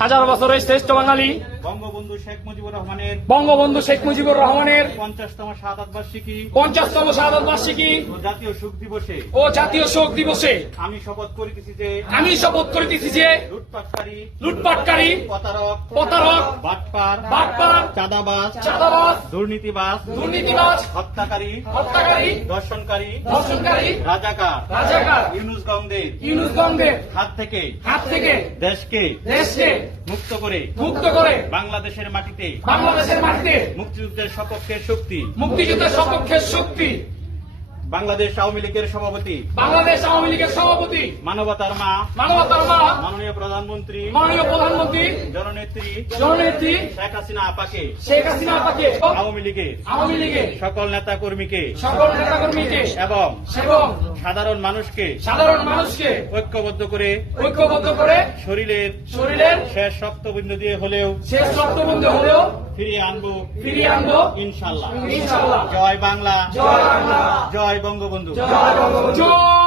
হাজার বছরের শ্রেষ্ঠ বাঙালি। বঙ্গবন্ধু শেখ মুজিবুর রহমানের বঙ্গবন্ধু শেখ মুজিবুর রহমানের পঞ্চাশতম শাহাদ বার্ষিকী পঞ্চাশতম শাহাদ বার্ষিকী ও জাতীয় শোক দিবসে। ও জাতীয় শোক দিবসে। আমি শপথ করিতেছি যে আমি শপথ করিতেছি যে লুটপাটকারী লুটপাটকারী প্রতারক প্রতারক বাটপার বাটপার চাঁদাবাজ চাঁদাবাজ দুর্নীতিবাজ দুর্নীতিবাজ হত্যাকারী হত্যাকারী দর্শনকারী ধর্ষণকারী রাজাকার রাজাকার ইউনুস গঙ্গের ইউনুসগঞ্জের হাত থেকে হাত থেকে দেশকে দেশকে মুক্ত করে মুক্ত করে বাংলাদেশের মাটিতে বাংলাদেশের মাটিতে মুক্তিযুদ্ধের সপক্ষের শক্তি মুক্তিযুদ্ধের সপক্ষের শক্তি বাংলাদেশ আওয়ামী লীগের সভাপতি। বাংলাদেশ আওয়ামী লীগের সভাপতি। মানবতার মা। মানবতার মা। মাননীয় প্রধানমন্ত্রী। মাননীয় প্রধানমন্ত্রী। জননেত্রী। জননেত্রী। শেখ হাসিনা আপাকে। শেখ হাসিনা আপাকে। আওয়ামী লীগের। আওয়ামী লীগের। সকল নেতা কর্মীকে সকল নেতা কর্মীকে এবং এবং সাধারণ মানুষকে সাধারণ মানুষকে ঐক্যবদ্ধ করে ঐক্যবদ্ধ করে শরীরের শরীরের শেষ শক্তবিন্দু দিয়ে হলেও শেষ রক্তবন্ধ হলেও ফিরিয়ে আনব। ফিরিয়ে আনব। ইনশাল্লাহ ইনশাল্লাহ জয় বাংলা। জয় বাংলা। জয় বঙ্গবন্ধু। জয় বঙ্গবন্ধু।